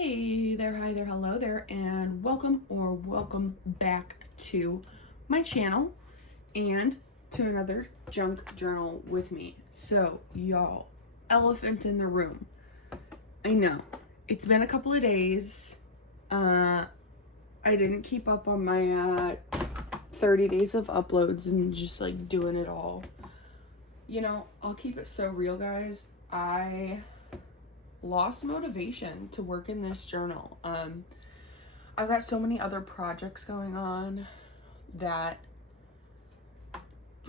Hey there, hi there, hello there, and welcome back to my channel and to another junk journal with me. So, y'all, elephant in the room. I know, it's been a couple of days. I didn't keep up on my 30 days of uploads and just like doing it all. You know, I'll keep it so real, guys. I lost motivation to work in this journal. I've got so many other projects going on that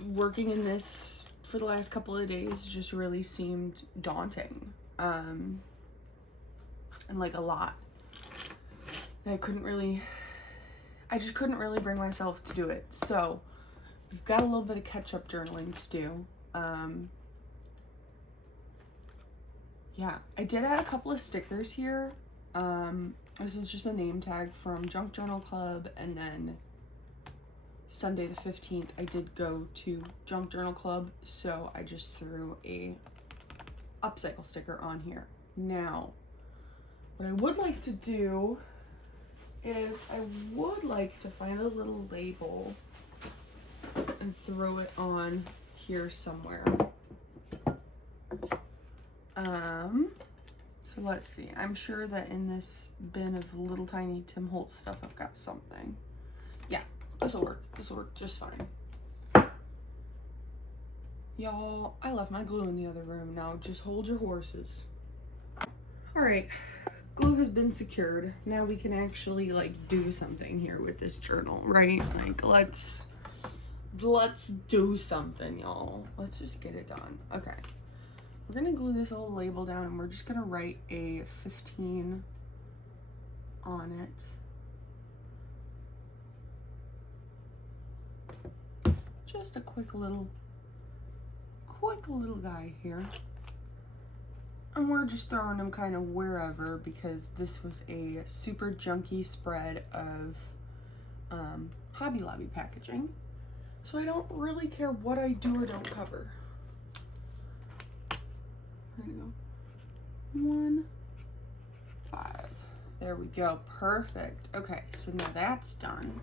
working in this for the last couple of days just really seemed daunting. And like a lot. I just couldn't really bring myself to do it. So we've got a little bit of catch-up journaling to do. Yeah, I did add a couple of stickers here. This is just a name tag from Junk Journal Club, and then Sunday the 15th I did go to Junk Journal Club, so I just threw a upcycle sticker on here. Now, what I would like to do is I would like to find a little label and throw it on here somewhere. So let's see. I'm sure that in this bin of little tiny Tim Holtz stuff, I've got something. Yeah, this'll work. This'll work just fine. Y'all, I left my glue in the other room. Now just hold your horses. All right, glue has been secured. Now we can actually like do something here with this journal, right? Like let's do something, y'all. Let's just get it done. Okay. We're gonna glue this little label down and we're just gonna write a 15 on it. Just a quick little guy here. And we're just throwing them kind of wherever because this was a super junky spread of Hobby Lobby packaging. So I don't really care what I do or don't cover. We're gonna go 1, 5. There we go. Perfect. Okay, so now that's done.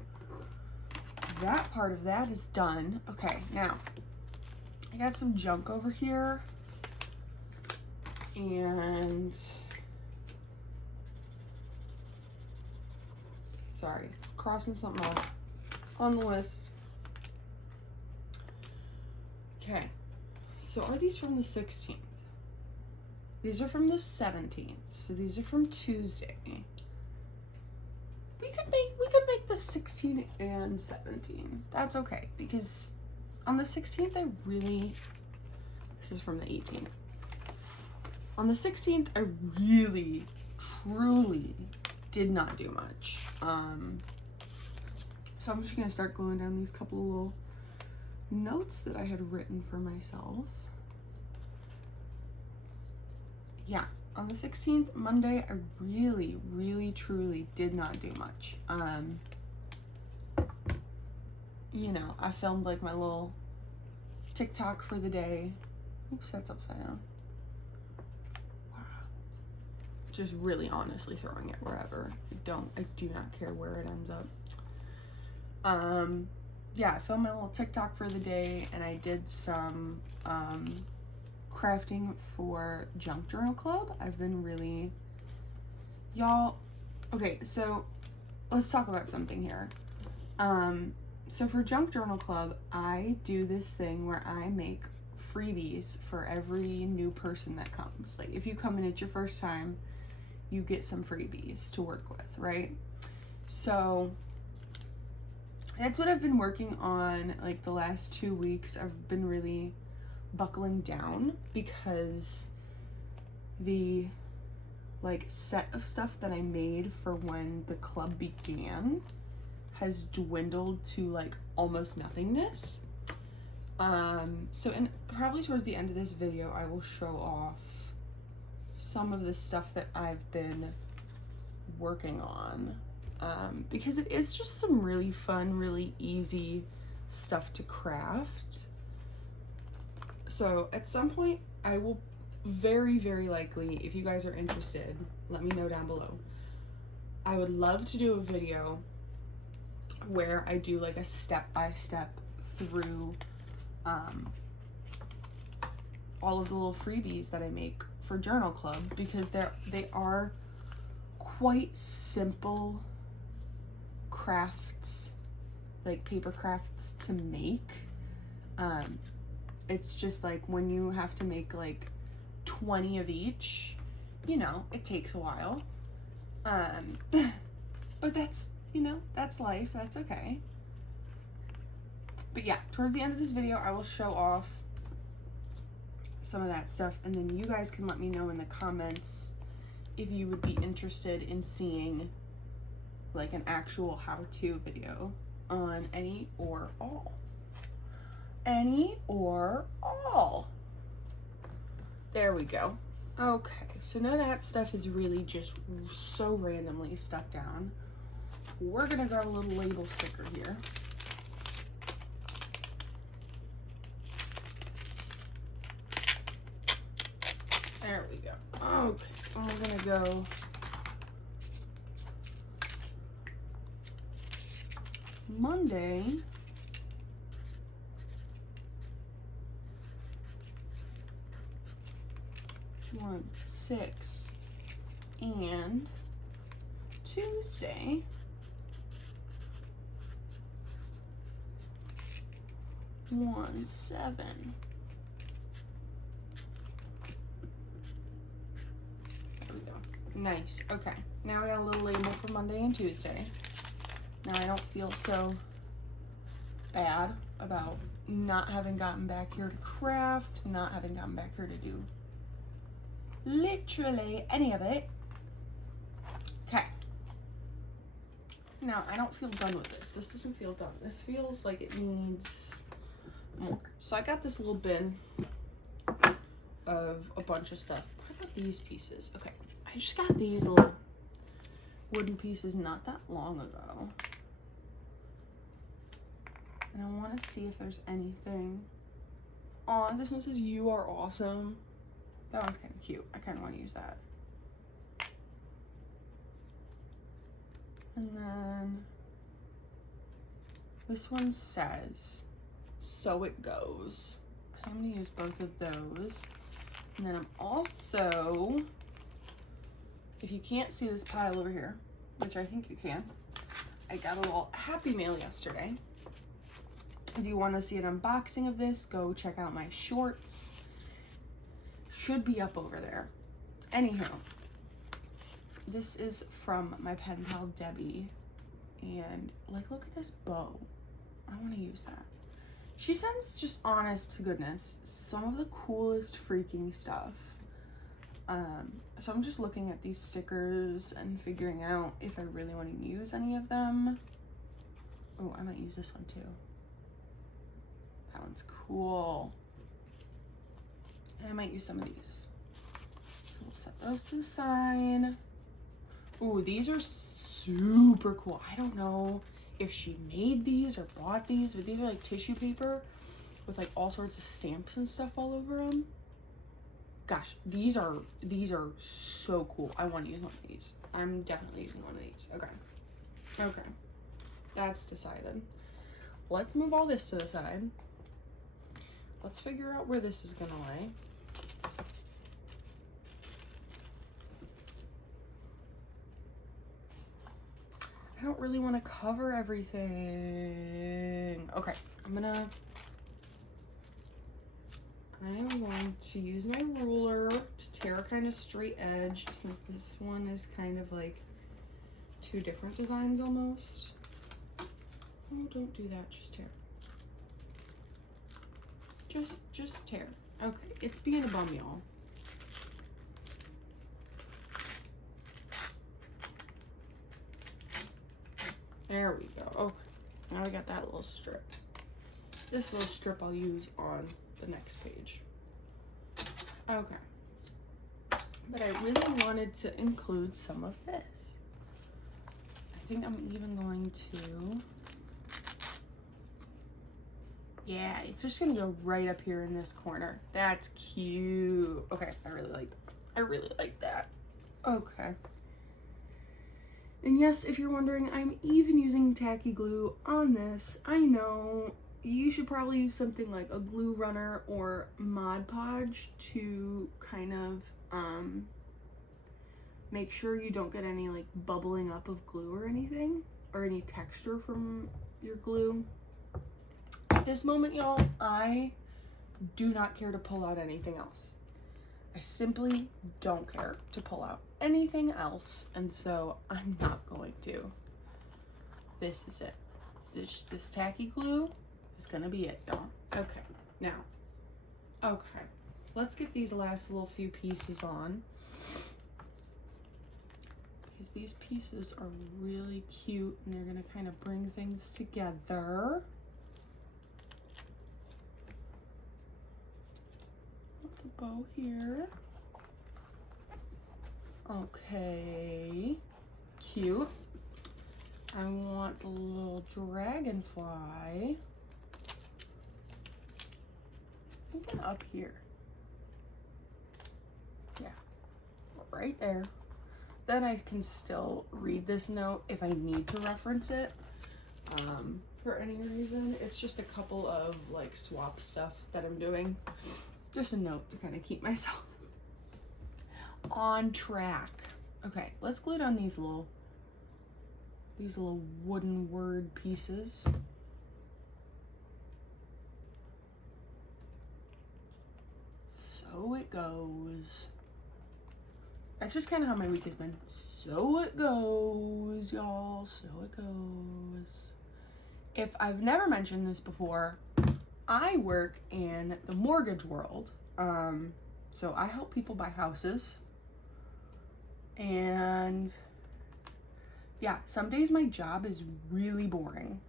That part of that is done. Okay, now I got some junk over here and sorry, crossing something off on the list. Okay, so are these from the 16th? These are from the 17th, so these are from Tuesday. We could make the 16 and 17. That's okay, because on the 16th this is from the 18th. On the 16th, I really, truly did not do much. So I'm just gonna start gluing down these couple of little notes that I had written for myself. Yeah, on the 16th, Monday, I really, really, truly did not do much. You know, I filmed like my little TikTok for the day. Oops, that's upside down. Wow. Just really honestly throwing it wherever. I do not care where it ends up. Yeah, I filmed my little TikTok for the day and I did some, crafting for Junk Journal Club. I've been really, y'all, okay, so let's talk about something here. So for Junk Journal Club, I do this thing where I make freebies for every new person that comes. Like if you come in it's your first time, you get some freebies to work with, right? So that's what I've been working on like the last 2 weeks. I've been really buckling down because the like set of stuff that I made for when the club began has dwindled to like almost nothingness. So probably towards the end of this video I will show off some of the stuff that I've been working on, because it is just some really fun, really easy stuff to craft. So at some point I will very, very likely, if you guys are interested, let me know down below. I would love to do a video where I do like a step-by-step through all of the little freebies that I make for Journal Club, because they are quite simple crafts, like paper crafts to make. It's just like when you have to make like 20 of each, you know, it takes a while. But that's, you know, that's life, that's okay. But yeah, towards the end of this video, I will show off some of that stuff, and then you guys can let me know in the comments if you would be interested in seeing like an actual how-to video on any or all. Any or all. There we go. Okay, so now that stuff is really just so randomly stuck down, we're gonna grab a little label sticker here. There we go. Okay, and we're gonna go Monday, one, 6, and Tuesday, 1, 7. There we go. Nice. Okay. Now I got a little label for Monday and Tuesday. Now I don't feel so bad about not having gotten back here to craft, not having gotten back here to do literally any of it. Okay. Now I don't feel done with this. This doesn't feel done. This feels like it needs more. So I got this little bin of a bunch of stuff. What about these pieces? Okay. I just got these little wooden pieces not that long ago. And I want to see if there's anything. Aw, this one says "You are awesome." That one's kind of cute. I kind of want to use that. And then this one says "So it goes." So I'm going to use both of those. And then I'm also, if you can't see this pile over here, which I think you can, I got a little Happy Mail yesterday. If you want to see an unboxing of this, go check out my shorts. Should be up over there. Anywho, this is from my pen pal Debbie, and like, look at this bow. I want to use that. She sends, just honest to goodness, some of the coolest freaking stuff. So I'm just looking at these stickers and figuring out if I really want to use any of them. Oh, I might use this one too. That one's cool. And I might use some of these. So we'll set those to the side. Ooh, these are super cool. I don't know if she made these or bought these, but these are like tissue paper with like all sorts of stamps and stuff all over them. Gosh, these are so cool. I want to use one of these. I'm definitely using one of these. Okay. That's decided. Let's move all this to the side. Let's figure out where this is gonna lay. I don't really want to cover everything. Okay, I'm going to use my ruler to tear a kind of straight edge, since this one is kind of like two different designs almost. Oh, don't do that, just tear. Just tear. Okay, it's being a bum, y'all. There we go. Okay, now I got that little strip. This little strip I'll use on the next page. Okay. But I really wanted to include some of this. I think I'm even going to... Yeah, it's just gonna go right up here in this corner. That's cute. Okay, I really like that. Okay. And yes, if you're wondering, I'm even using tacky glue on this. I know you should probably use something like a glue runner or Mod Podge to kind of make sure you don't get any like bubbling up of glue or anything, or any texture from your glue. At this moment, y'all, I do not care to pull out anything else. I simply don't care to pull out anything else, and so I'm not going to. This is it. This tacky glue is gonna be it, y'all. Okay, now, okay, let's get these last little few pieces on, because these pieces are really cute and they're gonna kind of bring things together. Bow here. Okay, cute. I want a little dragonfly. Thinking up here. Yeah, right there. Then I can still read this note if I need to reference it. For any reason, it's just a couple of like swap stuff that I'm doing. Just a note to kind of keep myself on track. Okay, let's glue down these little wooden word pieces. So it goes. That's just kind of how my week has been. So it goes, y'all. So it goes. If I've never mentioned this before, I work in the mortgage world. So I help people buy houses. And yeah, some days my job is really boring.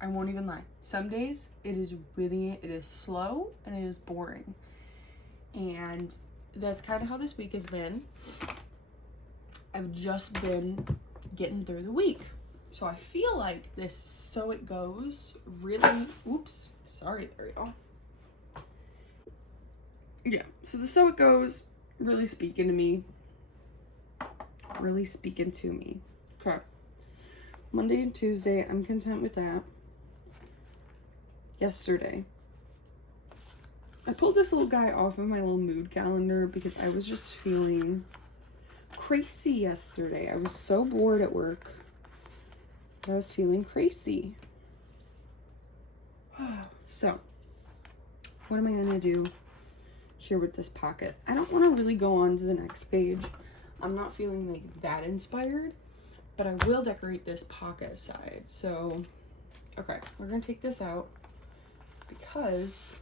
I won't even lie. Some days it is slow and it is boring. And that's kind of how this week has been. I've just been getting through the week. So I feel like this So It Goes really, oops, sorry there, y'all. Yeah, so the So It Goes really speaking to me. Okay. Monday and Tuesday, I'm content with that. Yesterday, I pulled this little guy off of my little mood calendar because I was just feeling crazy yesterday. I was so bored at work. I was feeling crazy. So, what am I gonna do here with this pocket? I don't want to really go on to the next page. I'm not feeling like that inspired, but I will decorate this pocket aside. So, okay, we're gonna take this out because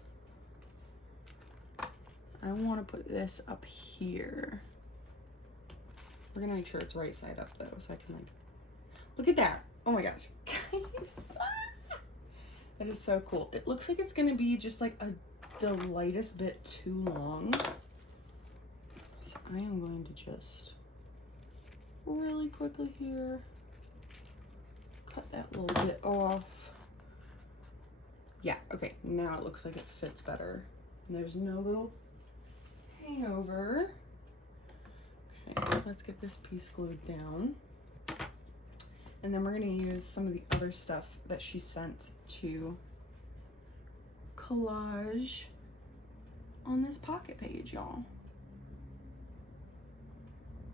I want to put this up here. We're gonna make sure it's right side up though, so I can like, look at that. Oh my gosh. That is so cool. It looks like it's gonna be just like the lightest bit too long. So I am going to just really quickly here, cut that little bit off. Yeah, okay, now it looks like it fits better. And there's no little hangover. Okay, let's get this piece glued down. And then we're gonna use some of the other stuff that she sent to collage on this pocket page, y'all.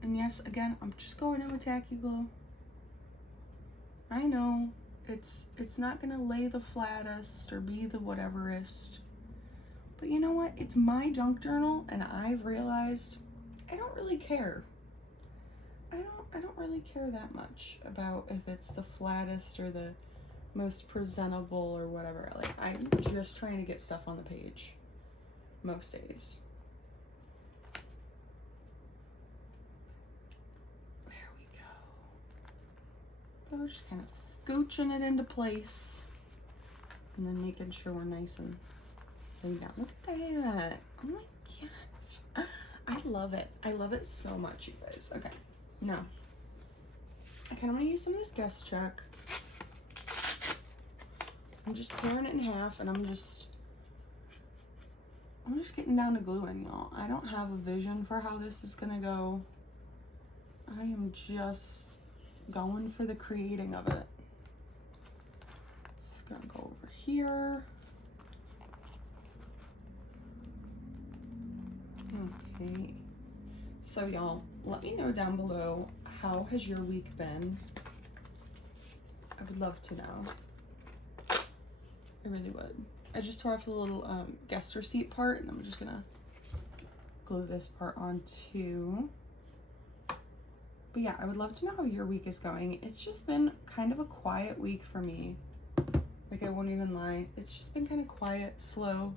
And yes, again, I'm just going in with tacky glue. I know it's not gonna lay the flattest or be the whateverest, but you know what? It's my junk journal, and I've realized I don't really care. I don't really care that much about if it's the flattest or the most presentable or whatever. Like, I'm just trying to get stuff on the page most days. There we go. Just kind of scooching it into place and then making sure we're nice and laid down. Look at that. Oh my gosh. I love it. I love it so much, you guys. Okay, now I kind of want to use some of this Guess Check. So I'm just tearing it in half, and I'm just getting down to gluing, y'all. I don't have a vision for how this is gonna go. I am just going for the creating of it. Just gonna go over here. Okay. So y'all, let me know down below, how has your week been? I would love to know. I really would. I just tore off the little guest receipt part, and I'm just gonna glue this part on too. But yeah, I would love to know how your week is going. It's just been kind of a quiet week for me. Like, I won't even lie. It's just been kind of quiet, slow,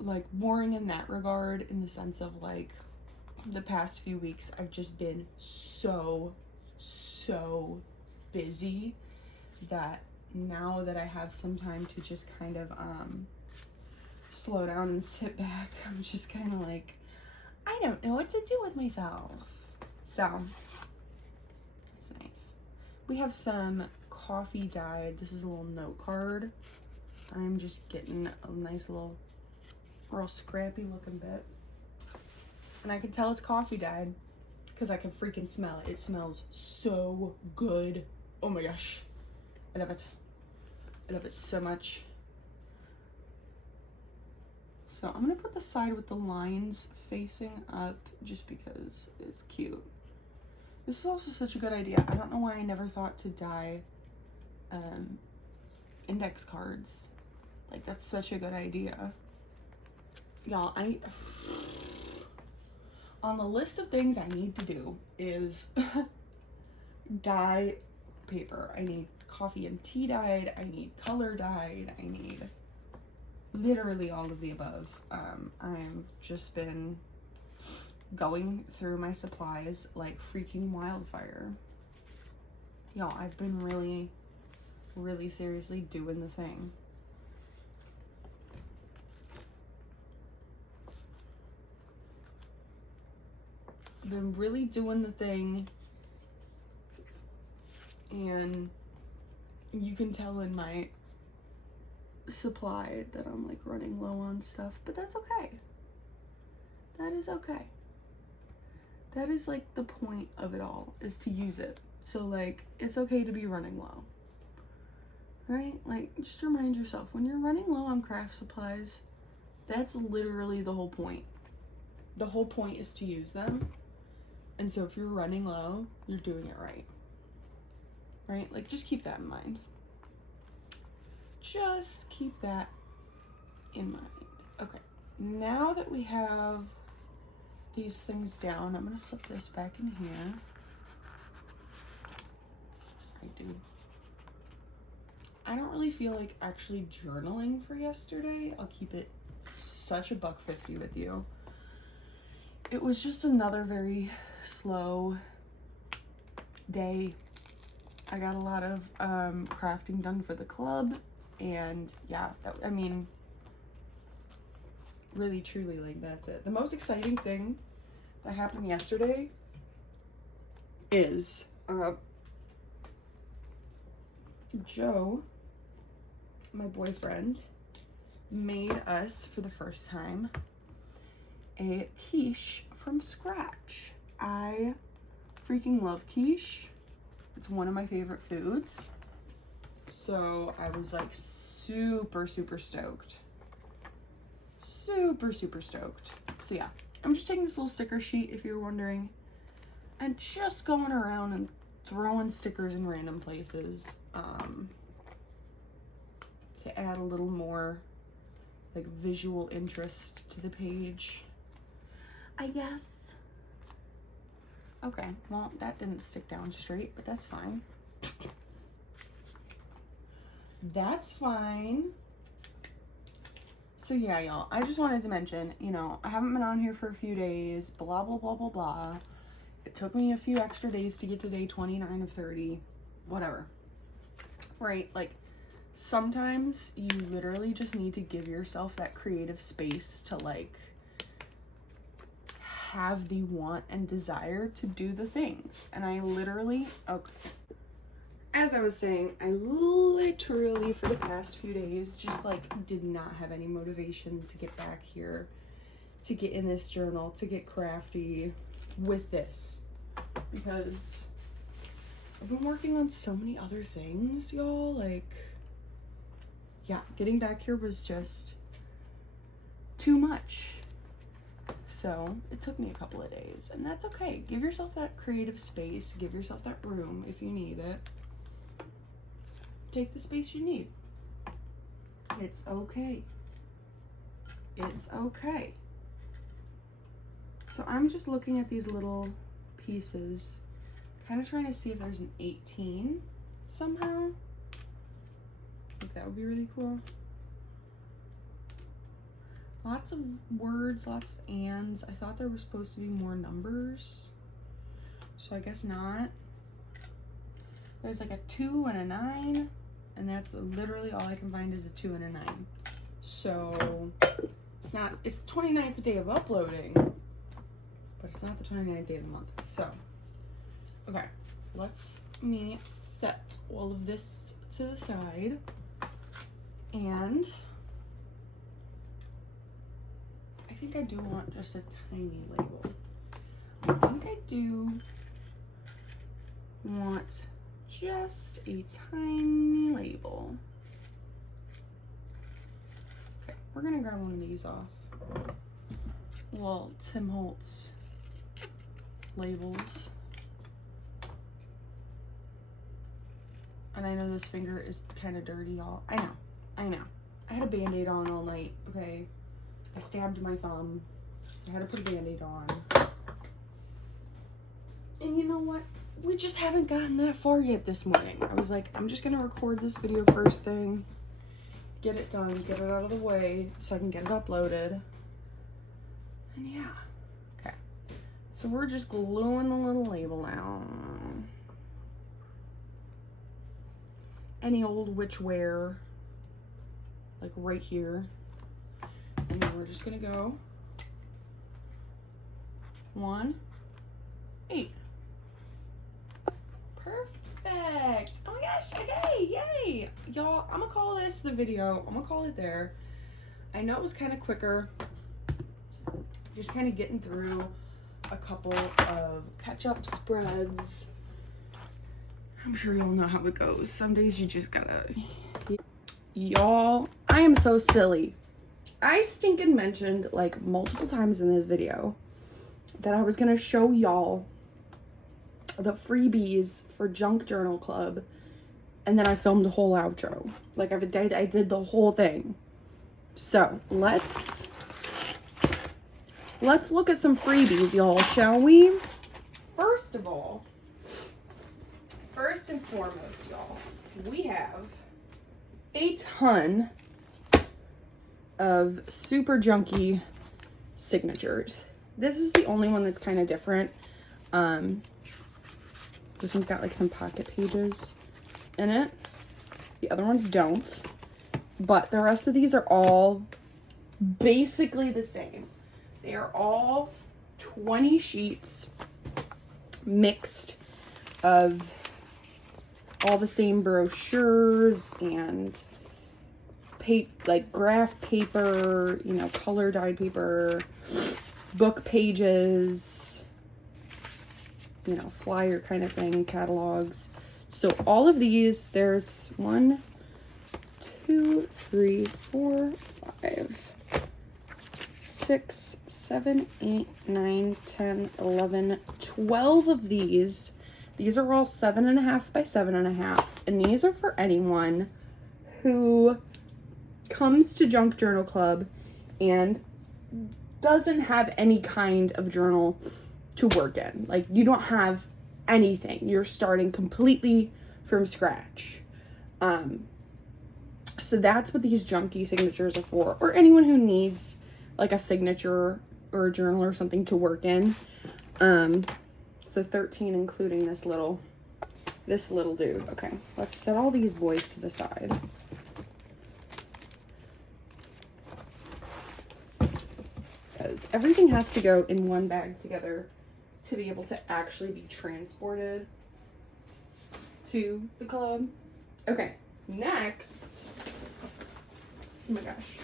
like boring in that regard, in the sense of like the past few weeks I've just been so busy that now that I have some time to just kind of slow down and sit back, I'm just kind of like, I don't know what to do with myself. So that's nice. We have some coffee dyed. This is a little note card. I'm just getting a nice little real scrappy looking bit, and I can tell it's coffee dyed because I can freaking smell it. It smells so good. Oh my gosh, I love it. I love it so much. So I'm gonna put the side with the lines facing up just because it's cute. This is also such a good idea. I don't know why I never thought to dye index cards. Like, that's such a good idea. Y'all, on the list of things I need to do is dye paper. I need coffee and tea dyed. I need color dyed. I need literally all of the above. I've just been going through my supplies like freaking wildfire. Y'all, I've been really seriously doing the thing. Been really doing the thing, and you can tell in my supply that I'm like running low on stuff, but that's okay. That is okay. That is like the point of it all, is to use it. So like, it's okay to be running low, right? Like, just remind yourself, when you're running low on craft supplies, that's literally the whole point. The whole point is to use them. And so if you're running low, you're doing it right. Right? Like, just keep that in mind. Just keep that in mind. Okay, now that we have these things down, I'm gonna slip this back in here. I don't really feel like actually journaling for yesterday. I'll keep it such a $1.50 with you. It was just another very slow day. I got a lot of crafting done for the club, and yeah, I mean, really truly, like, that's it. The most exciting thing that happened yesterday is Joe, my boyfriend, made us for the first time a quiche from scratch. I freaking love quiche. It's one of my favorite foods. So I was like super stoked. Super stoked. So yeah, I'm just taking this little sticker sheet, if you're wondering, and just going around and throwing stickers in random places to add a little more like visual interest to the page, I guess. Okay, well, that didn't stick down straight, but that's fine. That's fine. So yeah, y'all, I just wanted to mention, you know, I haven't been on here for a few days, blah, blah, blah, blah, blah. It took me a few extra days to get to day 29 of 30, whatever. Right? Like, sometimes you literally just need to give yourself that creative space to, like, have the want and desire to do the things. And I literally, okay, as I was saying, I literally for the past few days just like did not have any motivation to get back here, to get in this journal, to get crafty with this, because I've been working on so many other things, y'all. Like, yeah, getting back here was just too much. So it took me a couple of days, and that's okay. Give yourself that creative space. Give yourself that room if you need it. Take the space you need. It's okay. It's okay. So I'm just looking at these little pieces, kind of trying to see if there's an 18 somehow. I think that would be really cool. Lots of words, lots of ands. I thought there were supposed to be more numbers, so I guess not. There's like a 2 and a 9, and that's literally all I can find is a 2 and a 9. So it's not, it's the 29th day of uploading, but it's not the 29th day of the month. So, okay, let's me set all of this to the side, and I think I do want just a tiny label. I think I do want just a tiny label. Okay, we're gonna grab one of these off. Little Tim Holtz labels. And I know this finger is kind of dirty, y'all. I know. I had a Band-Aid on all night, okay? I stabbed my thumb, so I had to put a Band-Aid on. And you know what? We just haven't gotten that far yet this morning. I was like, I'm just gonna record this video first thing, get it done, get it out of the way so I can get it uploaded. And yeah, okay. So we're just gluing the little label down. Any old which wear, like right here. And then we're just gonna go 1, 8. Perfect. Oh my gosh, okay, yay. Y'all, I'm gonna call this the video. I'm gonna call it there. I know it was kind of quicker. Just kind of getting through a couple of ketchup spreads. I'm sure y'all know how it goes. Some days you just gotta... Y'all, I am so silly. I stinking mentioned like multiple times in this video that I was gonna show y'all the freebies for Junk Journal Club, and then I filmed the whole outro. Like I did the whole thing. So let's look at some freebies, y'all, shall we? First of all, first and foremost, y'all, we have a ton of super junky signatures. This is the only one that's kind of different. This one's got like some pocket pages in it. The other ones don't. But the rest of these are all basically the same. They are all 20 sheets mixed of all the same brochures and like graph paper, you know, color dyed paper, book pages, you know, flyer kind of thing, catalogs. So all of these, there's 1, 2, 3, 4, 5, 6, 7, 8, 9, 10, 11, 12 of these. These are all 7.5 by 7.5, and these are for anyone who comes to Junk Journal Club and doesn't have any kind of journal to work in. Like, you don't have anything. You're starting completely from scratch. So that's what these junky signatures are for, or anyone who needs like a signature or a journal or something to work in. So 13, including this little dude. Okay, let's set all these boys to the side. Because everything has to go in one bag together to be able to actually be transported to the club. Okay, next. Oh my gosh.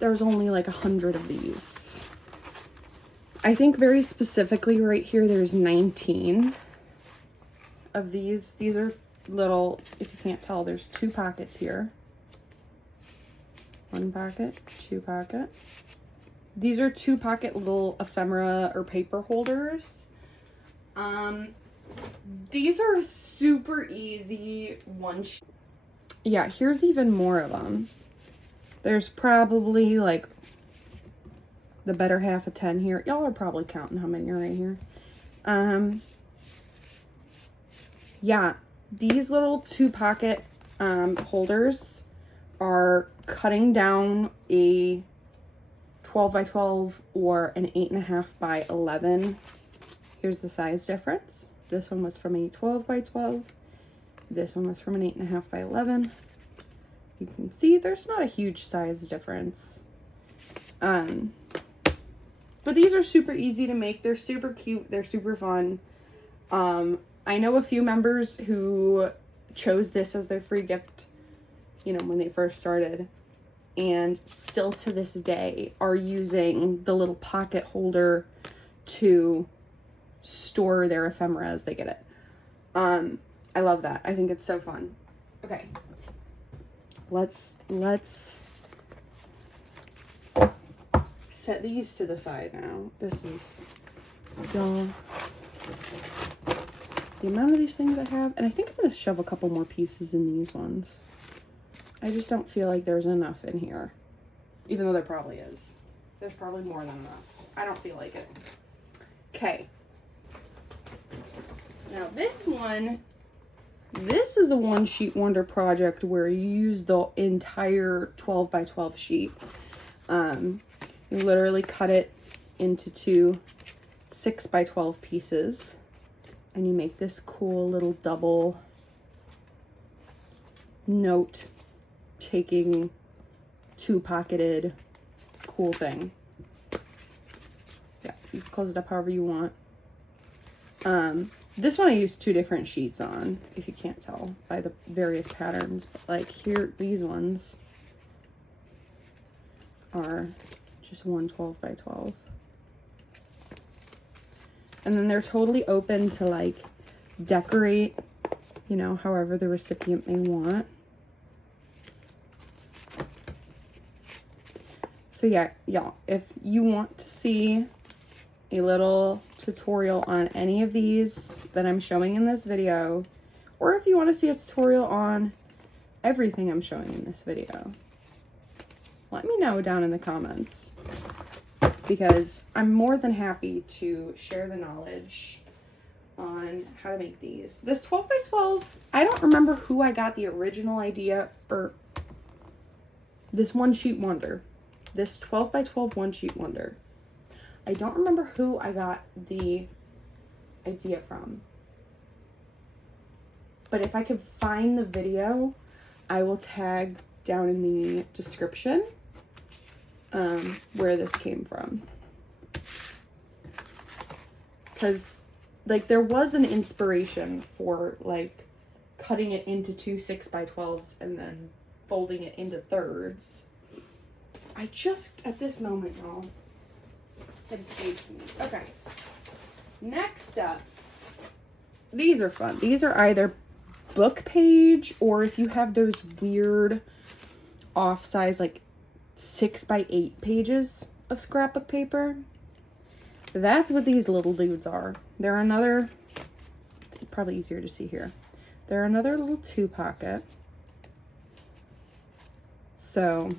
There's only like 100 of these. I think very specifically right here there's 19. of these. These are little, if you can't tell, there's 2 pockets here. 1 pocket, 2 pocket. These are 2 pocket little ephemera or paper holders. These are super easy one sheet. Yeah, here's even more of them. There's probably like the better half of 10 here. Y'all are probably counting how many are right here. Yeah, these little 2 pocket holders are cutting down a 12 by 12 or an 8.5 by 11. Here's the size difference. This one was from a 12 by 12. This one was from an 8.5 by 11. You can see there's not a huge size difference. But these are super easy to make. They're super cute. They're super fun. I know a few members who chose this as their free gift, you know, when they first started, and still to this day are using the little pocket holder to store their ephemera as they get it. I love that. I think it's so fun. Okay. Let's set these to the side now. This is, y'all, the amount of these things I have, and I think I'm going to shove a couple more pieces in these ones. I just don't feel like there's enough in here, even though there probably is. There's probably more than enough. I don't feel like it. Okay. Now this one, this is a one sheet wonder project where you use the entire 12 by 12 sheet. You literally cut it into 2 6 by 12 pieces, and you make this cool little double note taking 2 pocketed cool thing. Yeah, you can close it up however you want. This one I used 2 different sheets on, if you can't tell by the various patterns, but like here, these ones are just 1 12 by 12. And then they're totally open to like decorate, you know, however the recipient may want. So yeah, y'all, if you want to see a little tutorial on any of these that I'm showing in this video, or if you want to see a tutorial on everything I'm showing in this video, let me know down in the comments, because I'm more than happy to share the knowledge on how to make these. This 12 by 12, I don't remember who I got the original idea for this one sheet wonder. This 12 by 12 one sheet wonder. I don't remember who I got the idea from. But if I could find the video, I will tag down in the description where this came from. Because like there was an inspiration for like cutting it into 2 6 by 12s and then folding it into thirds. I just, at this moment, y'all, it escapes me. Okay. Next up, these are fun. These are either book page, or if you have those weird off-size, like 6 by 8 pages of scrapbook paper. That's what these little dudes are. They're another, probably easier to see here. They're another little 2 pocket. So,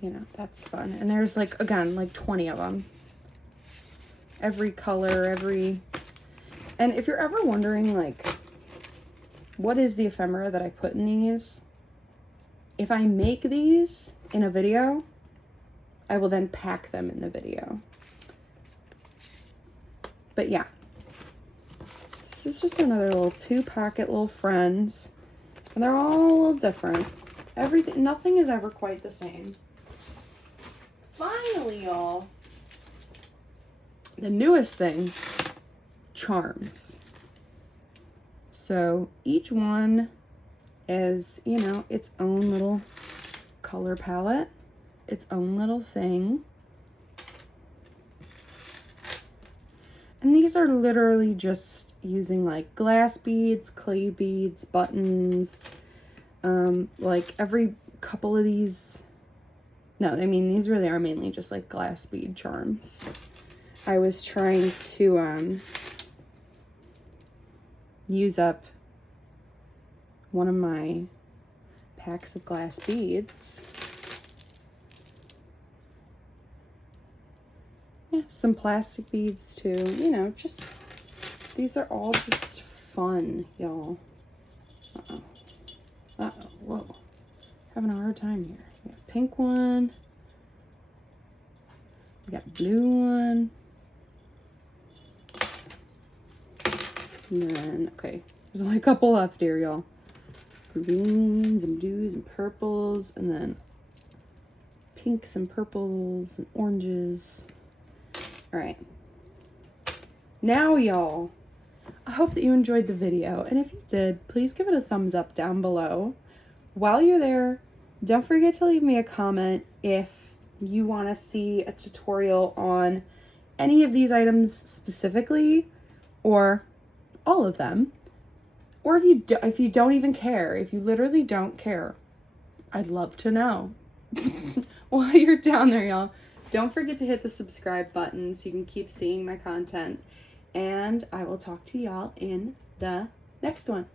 you know, that's fun. And there's like, again, like 20 of them. Every color, every... And if you're ever wondering, like, what is the ephemera that I put in these? If I make these in a video, I will then pack them in the video. But yeah. This is just another little 2 pocket little friends. And they're all a little different. Everything, nothing is ever quite the same. Finally, y'all, the newest thing, charms. So each one is, you know, its own little color palette, its own little thing. And these are literally just using like glass beads, clay beads, buttons, like every couple of these. No, I mean, these really are mainly just like glass bead charms. I was trying to use up one of my packs of glass beads. Yeah, some plastic beads too. You know, just, these are all just fun, y'all. Uh-oh. Uh-oh, whoa. Having a hard time here. We got a pink one. We got a blue one. And then, okay, there's only a couple left here, y'all. Greens and blues and purples, and then pinks and purples and oranges. All right. Now, y'all, I hope that you enjoyed the video. And if you did, please give it a thumbs up down below. While you're there, don't forget to leave me a comment if you want to see a tutorial on any of these items specifically, or all of them. Or if you don't even care, if you literally don't care, I'd love to know. While you're down there, y'all, don't forget to hit the subscribe button so you can keep seeing my content. And I will talk to y'all in the next one.